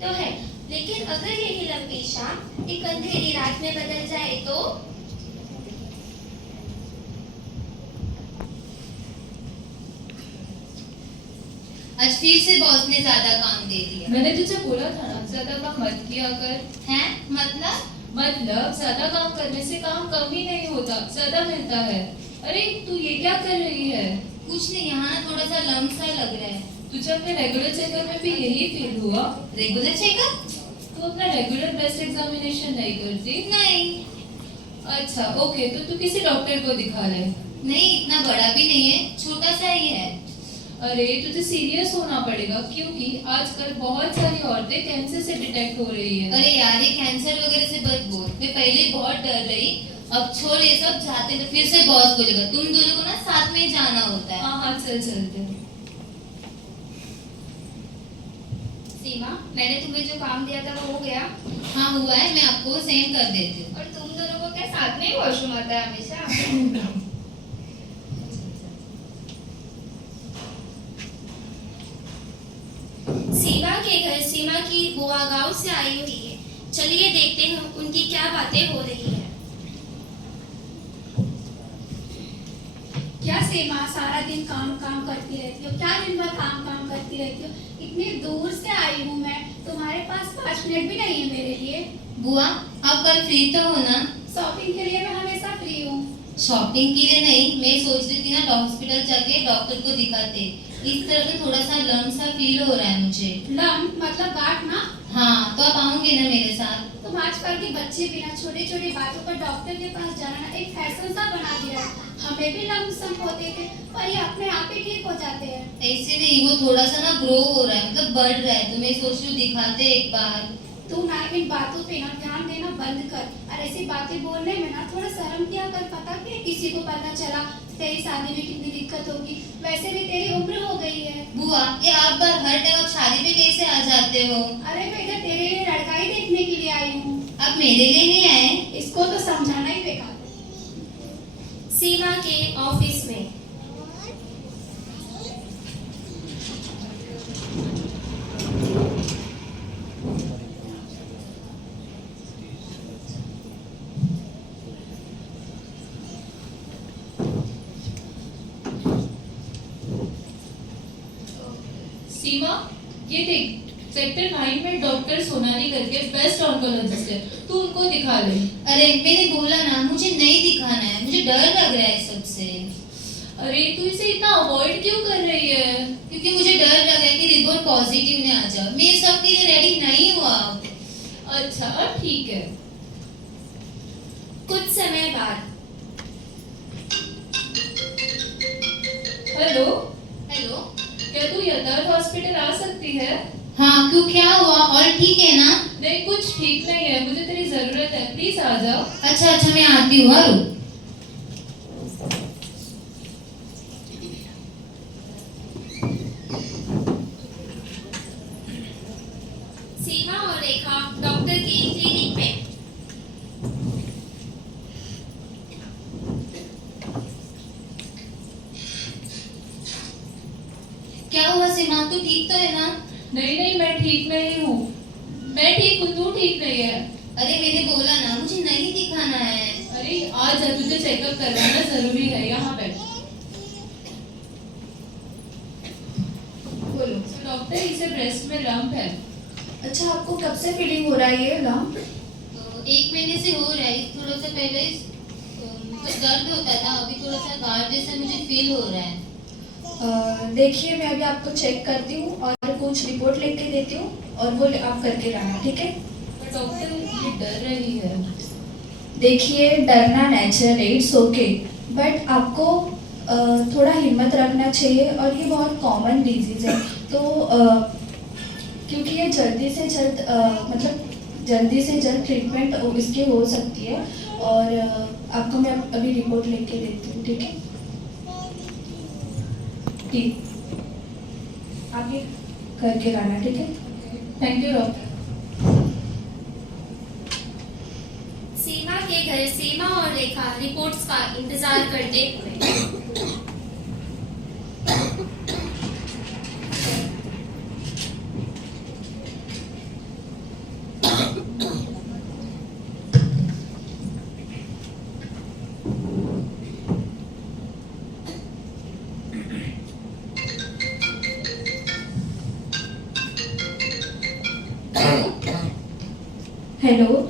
तो है, लेकिन अगर यही लंबी शाम एक अंधेरी रात में बदल जाए तो? आज फिर से बॉस ने ज्यादा काम दे दिया। मैंने तुझे बोला था ना ज्यादा काम मत किया कर। हैं? मतलब ज्यादा काम करने से काम कम ही नहीं होता, ज्यादा मिलता है। अरे तू ये क्या कर रही है? कुछ नहीं, यहाँ ना थोड़ा सा लंब सा लग रहा है। तुझे अपने रेगुलर चेकअप में भी यही फील हुआ? Regular checkup? तू अपना रेगुलर ब्रेस्ट एग्जामिनेशन नहीं करती? नहीं। अच्छा ओके, तो तू किसी डॉक्टर को दिखा ले। नहीं, इतना बड़ा भी नहीं है, छोटा सा ही है। अरे तुझे सीरियस होना पड़ेगा, क्योंकि आजकल बहुत सारी औरतें कैंसर से डिटेक्ट हो रही है। अरे यार, ये कैंसर वगैरह से बच बोल। मैं पहले बहुत डर रही, अब छोड़ ये सब। जाते तो फिर से बॉस बोलेगा। तुम दोनों को ना साथ में ही जाना होता है। हाँ चल चलते। सीमा, मैंने तुम्हें जो काम दिया था वो हो गया? हाँ हुआ है, मैं आपको सेंड कर देती हूँ। और तुम दोनों को क्या साथ में ही वॉशरूम आता है हमेशा? सीमा के घर सीमा की बुआ गांव से आई हुई है। चलिए देखते हैं उनकी क्या बातें हो रही है। क्या सीमा, सारा दिन काम काम करती रहती हो? क्या दिन भर काम काम करती रहती हो? इतनी दूर से आई हूँ मैं, तुम्हारे पास 5 मिनट भी नहीं है मेरे लिए? बुआ, आप कल फ्री तो हो ना? शॉपिंग के लिए मैं हमेशा फ्री हूँ। शॉपिंग के लिए नहीं, मैं सोच रही थी ना हॉस्पिटल जाके डॉक्टर को दिखाते। इस तरह से थोड़ा सा लंब सा फील हो रहा है मुझे। लंब मतलब गांठ ना? हाँ, तो आप आओगे ना मेरे साथ? तुम आजकल के बच्चे बिना छोटी छोटी बातों पर डॉक्टर के पास जाना ना एक फैशन सा बना दिया है। हमें भी लंब सम होते थे और ये अपने आप ही ठीक हो जाते हैं। ऐसे नहीं, वो थोड़ा सा ना ग्रो हो रहा है, मतलब बढ़ रहा है। तो मैं सोच रही हूँ दिखाते एक बार। तू ना इन बातों पे ना ध्यान देना बंद कर, और ऐसी बातें बोलने में ना थोड़ा शर्म किया कर। पता कि किसी को पता चला तेरी शादी में कितनी दिक्कत होगी। वैसे भी तेरी उम्र हो गई है। बुआ, ये आप बार हर टाइम आप शादी पे कैसे आ जाते हो? अरे मैं इधर तेरे लिए लड़का ही देखने के लिए आई हूँ। आप मेरे लिए नहीं आए? इसको तो समझाना ही बेकार। सीमा के ऑफिस में सीमा, ये देख सेक्टर 9 में डॉक्टर सोनाली करके बेस्ट ऑन्कोलॉजिस्ट है, तू उनको दिखा ले। अरे मैंने बोला ना, मुझे नहीं दिखाना है, मुझे डर लग रहा है सबसे। अरे तू इसे इतना अवॉइड क्यों कर रही है? क्योंकि मुझे डर लग रहा है कि रिपोर्ट पॉजिटिव ने आ जाए। मैं सब के लिए रेडी नहीं हुआ। अच्छा ठीक है। कुछ समय बाद। Hello, hello. क्या तू यथार्थ हॉस्पिटल आ सकती है? हाँ, क्यों, क्या हुआ? और ठीक है ना? नहीं, कुछ ठीक नहीं है, मुझे तेरी जरूरत है, प्लीज आ जाओ। अच्छा मैं आती हूँ। रुक। सीमा और रेखा डॉक्टर की क्लिनिक में। क्या हुआ सीमा, तू ठीक तो है ना? नहीं मैं ठीक नहीं हूँ। मैं ठीक हूँ, तू ठीक नहीं है। अरे मैंने बोला ना, मुझे नहीं दिखाना है। अरे आज तुझे चेकअप करवाना जरूरी है, यहाँ बैठ। बोलो। डॉक्टर, इसे ब्रेस्ट में लंप है। अच्छा, आपको कब से फीलिंग हो रहा है ये लंप? तो 1 महीने से हो रहा है। थोड़ा सा पहले कुछ दर्द होता था, अभी थोड़ा सा गाढ़ जैसा मुझे फील हो रहा है। देखिए, मैं अभी आपको चेक करती हूँ और कुछ रिपोर्ट लेके देती हूँ और वो आप करके लाना, ठीक है? पर डॉक्टर, ये डर रही है। देखिए, डरना नेचुरल है, इट्स ओके, बट आपको थोड़ा हिम्मत रखना चाहिए। और ये बहुत कॉमन डिजीज है, तो क्योंकि ये जल्दी से जल्द ट्रीटमेंट इसकी हो सकती है। और आपको मैं अभी रिपोर्ट लेके देती हूँ, ठीक है? ठीक, आगे करके लाना, ठीक है? Thank you doctor. सीमा के घर सीमा और रेखा रिपोर्ट्स का इंतजार करते हुए। हेलो,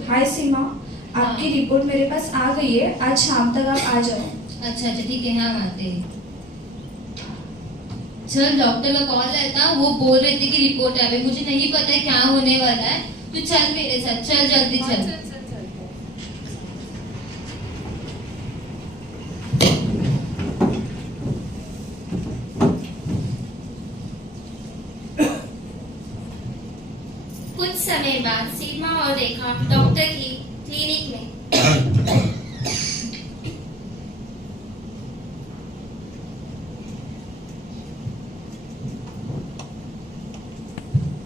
हाय सीमा। आपकी रिपोर्ट मेरे पास आ गई है, आज शाम तक आप आ जाओ। अच्छा अच्छा ठीक है, हम आते हैं। चल, डॉक्टर का कॉल आया था, वो बोल रहे थे कि रिपोर्ट आ गई। मुझे नहीं पता है क्या होने वाला है, तू चल मेरे साथ, चल जल्दी चल। कुछ समय बाद सीमा और रेखा डॉक्टर की क्लिनिक में।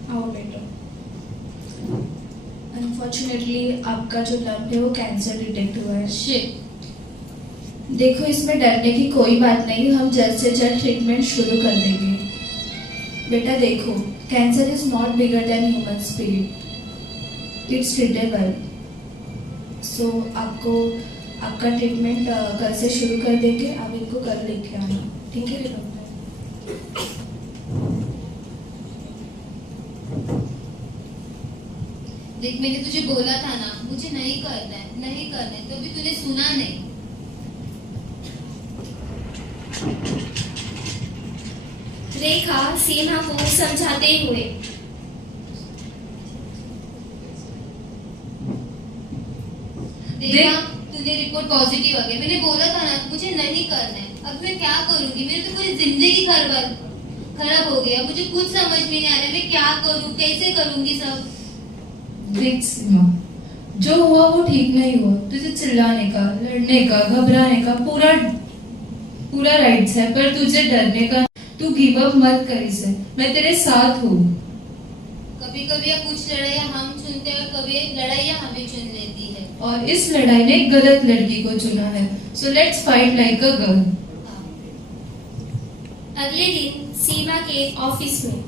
आओ बेटा। अनफॉर्चुनेटली आपका जो लंप है वो कैंसर डिटेक्ट हुआ है। शिट। देखो, इसमें डरने की कोई बात नहीं, हम जल्द से जल्द ट्रीटमेंट शुरू कर देंगे। बेटा देखो, cancer is not bigger than human spirit, it's treatable. So आपको आपका ट्रीटमेंट कल से शुरू कर देंगे, आप इनको कल लेके आना, ठीक है डॉक्टर? देख, मैंने तुझे बोला था ना, मुझे नहीं करना है, नहीं करना है, तो भी तूने सुना नहीं। रेखा सीमा को समझाते हुए। देखा, तूने रिपोर्ट पॉजिटिव आ गई। मैंने बोला था ना, मुझे नहीं करना है। अब मैं क्या करूंगी? मेरी तो पूरी जिंदगी खराब हो गया। मुझे कुछ समझ में नहीं आ रहा, मैं क्या करूं, कैसे करूंगी सब। देख सीमा, जो हुआ वो ठीक नहीं हुआ। तुझे चिल्लाने का, लड़ने का, घबराने का पूरा राइट्स है, पर तुझे डरने का। तू गिव अप मत कर इसे, मैं तेरे साथ हूँ। कभी कभी कुछ लड़ाइयाँ हम चुनते हैं और कभी लड़ाइयाँ हमें चुन लेती है। और इस लड़ाई ने एक गलत लड़की को चुना है। So let's fight like a girl. अगले दिन सीमा के ऑफिस में।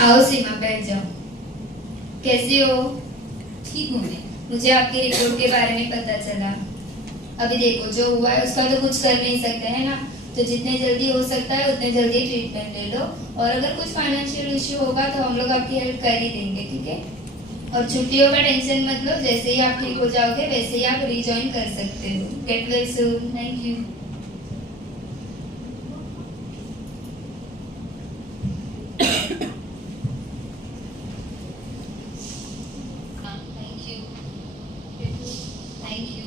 आओ सीमा, बैठ जाओ। कैसी हो? ठीक हूँ मैं। मुझे आपकी रिपोर्ट के बारे में पता चला। अभी देखो, जो हुआ है उसका तो कुछ कर नहीं सकते है ना, तो जितने जल्दी हो सकता है उतने जल्दी ट्रीटमेंट ले लो, और अगर कुछ फाइनेंशियल इश्यू होगा तो हम लोग आपकी हेल्प कर ही देंगे, ठीक है? और छुट्टियों का टेंशन मत लो, जैसे ही आप ठीक हो जाओगे वैसे ही आप रिजॉइन कर सकते हो। Get well soon. Thank you. Thank you.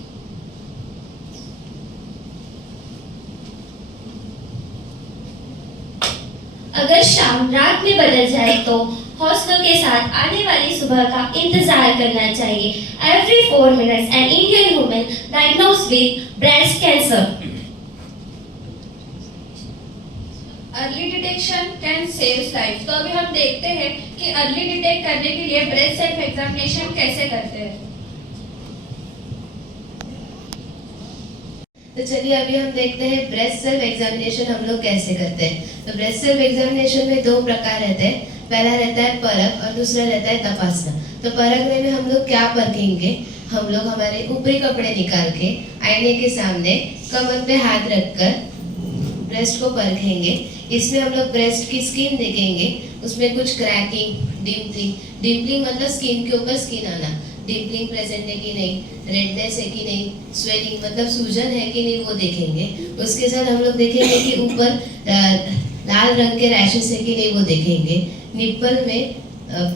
अगर शाम रात में बदल जाए तो हौसलों के साथ आने वाली सुबह का इंतजार करना चाहिए। Every 4 minutes an Indian woman diagnosed with breast cancer. Early detection can save life. तो अभी हम देखते हैं कि अर्ली डिटेक्ट करने के लिए ब्रेस्ट सेल्फ एग्जामिनेशन कैसे करते हैं। तो चलिए अभी हम देखते हैं ब्रेस्ट सेल्फ एग्जामिनेशन हम लोग कैसे करते हैं। तो ब्रेस्ट सेल्फ एग्जामिनेशन में 2 प्रकार रहते हैं। पहला रहता है परख और दूसरा रहता है तपासना। तो परखने में हम लोग क्या परखेंगे? हम लोग हमारे ऊपरी कपड़े निकाल के आईने के सामने कमर पे हाथ रखकर ब्रेस्ट को परखेंगे। इसमें हम लोग ब्रेस्ट की स्किन देखेंगे, उसमें कुछ क्रैकिंग, डिम्पलिंग मतलब स्किन के ऊपर स्किन आना, डिम्पलिंग प्रेजेंट है कि नहीं, रेडनेस है कि नहीं, स्वेलिंग मतलब सूजन है कि नहीं वो देखेंगे। उसके साथ हम लोग देखेंगे कि ऊपर लाल रंग के रैशेस है कि नहीं वो देखेंगे। निप्पल में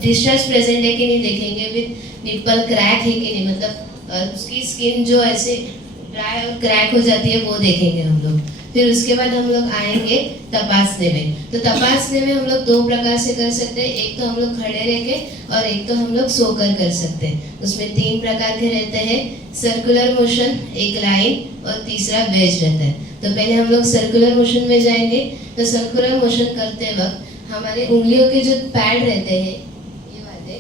डिस्चार्ज प्रेजेंट है कि नहीं देखेंगे, विद निप्पल क्रैक है कि नहीं, मतलब उसकी स्किन जो ऐसे ड्राई और क्रैक हो जाती है वो देखेंगे हम लोग। फिर उसके बाद हम लोग आएंगे तपासने में। तो तपासने में हम लोग 2 प्रकार से कर सकते हैं। एक तो हम लोग खड़े रह के और एक तो हम लोग सोकर कर सकते हैं। उसमें 3 प्रकार के रहते हैं, सर्कुलर मोशन, एक लाइन और तीसरा वेज रहता है। तो पहले हम लोग सर्कुलर मोशन में जाएंगे। तो सर्कुलर मोशन करते वक्त हमारे उंगलियों के जो पैड रहते हैं ये वाले,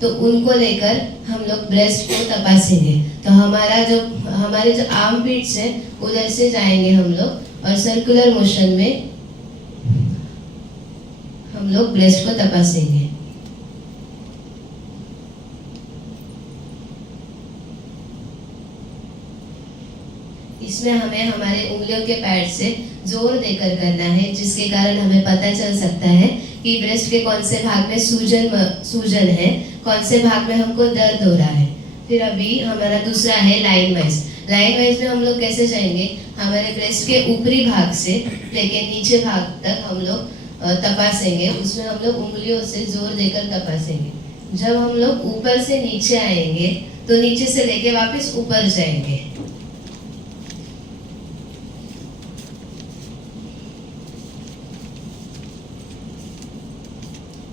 तो उनको लेकर हम लोग ब्रेस्ट को तपासेंगे। तो हमारे जो आर्म बीट्स हैं उधर से जाएंगे हम लोग और सर्कुलर मोशन में हम लोग ब्रेस्ट को तपासेंगे। इसमें हमें हमारे उंगलियों के पैड से जोर देकर करना है, जिसके कारण हमें पता चल सकता है कि ब्रेस्ट के कौन से भाग में सूजन है, कौन से भाग में हमको दर्द हो रहा है। फिर अभी हमारा दूसरा है लाइन वाइज। लाइन वाइज में हम लोग कैसे जाएंगे, हमारे ब्रेस्ट के ऊपरी भाग से लेके नीचे भाग तक हम लोग तपासेंगे। उसमें हम लोग उंगलियों से जोर देकर तपासेंगे। जब हम लोग ऊपर से नीचे आएंगे तो नीचे से लेके वापस ऊपर जाएंगे।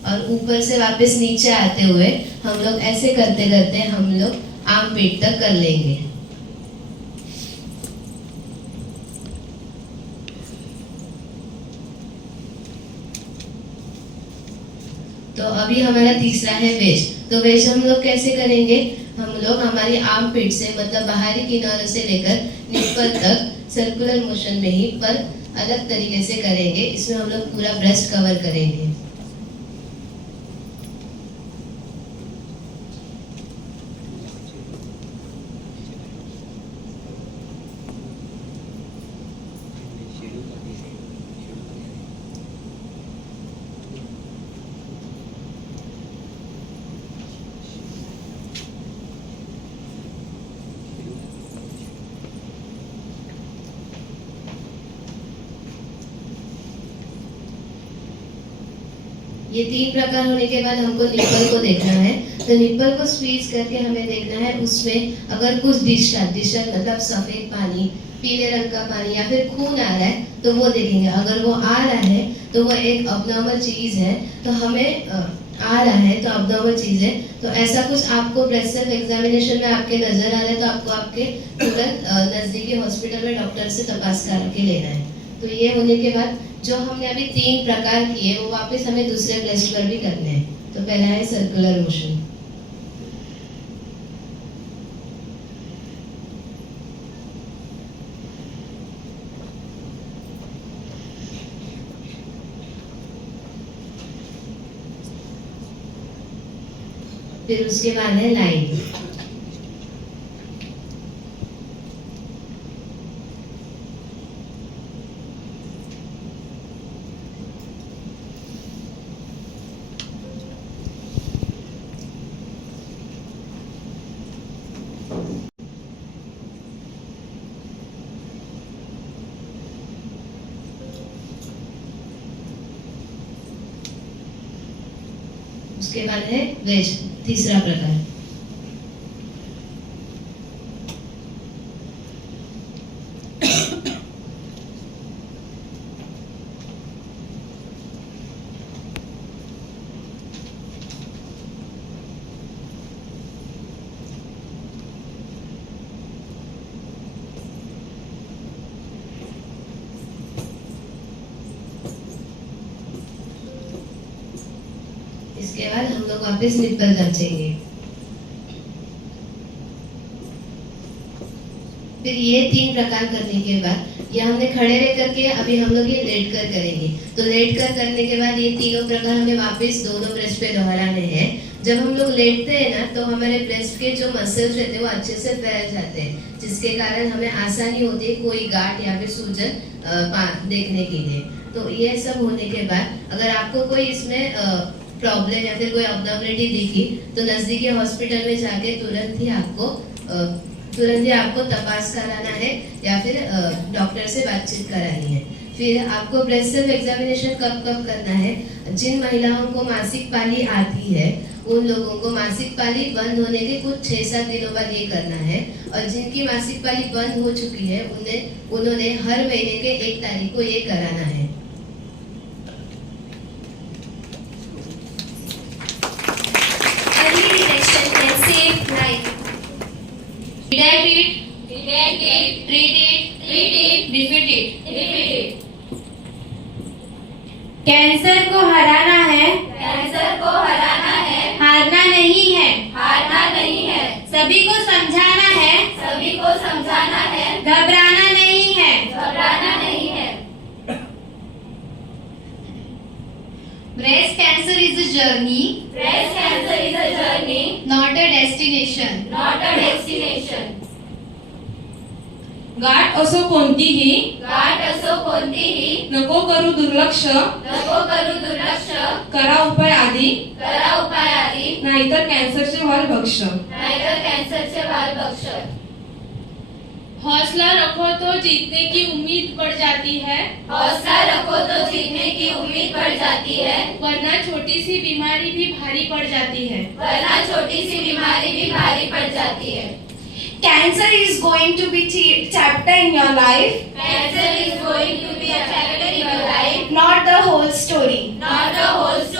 और ऊपर से वापस नीचे आते हुए हम लोग ऐसे करते करते हम लोग आर्म पीठ तक कर लेंगे। तो अभी हमारा तीसरा है वेज। तो वेज हम लोग कैसे करेंगे, हम लोग हमारी आर्म पीठ से मतलब बाहरी किनारे से लेकर निप्पल तक सर्कुलर मोशन में ही पर अलग तरीके से करेंगे। इसमें हम लोग पूरा ब्रेस्ट कवर करेंगे। ये 3 प्रकार होने के बाद हमको निप्पल को देखना है। तो निप्पल को स्क्वीज करके हमें देखना है, उसमें अगर कुछ डिस्चार्ज मतलब सफेद पानी, पीले रंग का पानी या फिर खून आ रहा है तो वो देखेंगे। अगर वो आ रहा है तो वो एक अबनॉर्मल चीज है, तो हमें आ रहा है तो अबनॉर्मल चीज है। तो ऐसा कुछ आपको ब्रेस्ट सेल्फ एग्जामिनेशन में आपके नजर आ रहा है तो आपको आपके तुरंत नजदीकी हॉस्पिटल में डॉक्टर से तपास करके लेना है। तो ये होने के बाद जो हमने अभी 3 प्रकार किए वो वापस हमें दूसरे ब्रेस्ट पर भी करने हैं। तो पहला है सर्कुलर मोशन। फिर उसके बाद है लाइन। उसके बाद है वेज, तीसरा प्रकार। इसके बाद हम लोग वापस निप्पल जांचेंगे। फिर ये 3 प्रकार करने के बाद ये हमने खड़े रह करके अभी हम लोग ये लेट कर करेंगे। तो लेट कर करने के बाद ये तीनों प्रकार हमें वापस दोनों ब्रेस्ट पे दोहराने हैं। जब हम लोग लेटते हैं ना तो हमारे ब्रेस्ट के जो मसल्स रहते हैं वो अच्छे से फैल जाते हैं, जिसके कारण हमें आसानी होती है कोई गांठ या फिर सूजन देखने के लिए। तो ये सब होने के बाद अगर आपको कोई इसमें प्रॉब्लम या फिर कोई अबनॉर्मलिटी दिखी तो नजदीकी हॉस्पिटल में जाके तुरंत ही आपको तपास कराना है या फिर डॉक्टर से बातचीत करानी है। फिर आपको ब्रेस्ट सेल्फ एग्जामिनेशन कब करना है, जिन महिलाओं को मासिक पाली आती है उन लोगों को मासिक पाली बंद होने के कुछ 6-7 दिनों बाद ये करना है। और जिनकी मासिक पाली बंद हो चुकी है उन्होंने हर महीने के 1 तारीख को ये कराना है। Early detection can save life. Detect it, treat it, defeat it. Cancer को हराना है, कैंसर को हराना है, हारना नहीं है। समझाना है, सभी को समझाना है, घबराना नहीं है। घबराना नहीं है। Breast cancer is a journey, Breast cancer is a journey, not a destination. not a destination. गाठ असो कोणतीही गाठ असो कोणतीही, नको करू दुर्लक्ष, नको करू दुर्लक्ष, करा उपाय आधी, करा उपाय आधी, नाहीतर कॅन्सरचे व्हाल भक्ष. नाहीतर कॅन्सरचे व्हाल भक्ष. हौसला रखो तो जीतने की उम्मीद बढ़ जाती है, हौसला रखो तो जीतने की उम्मीद बढ़ जाती है, वरना छोटी सी बीमारी भी भारी पड़ जाती है। वरना छोटी सी बीमारी भी भारी पड़ जाती है. Cancer is going to be chapter in your life, Cancer is going to be a chapter in your life, not the whole story. not the whole story.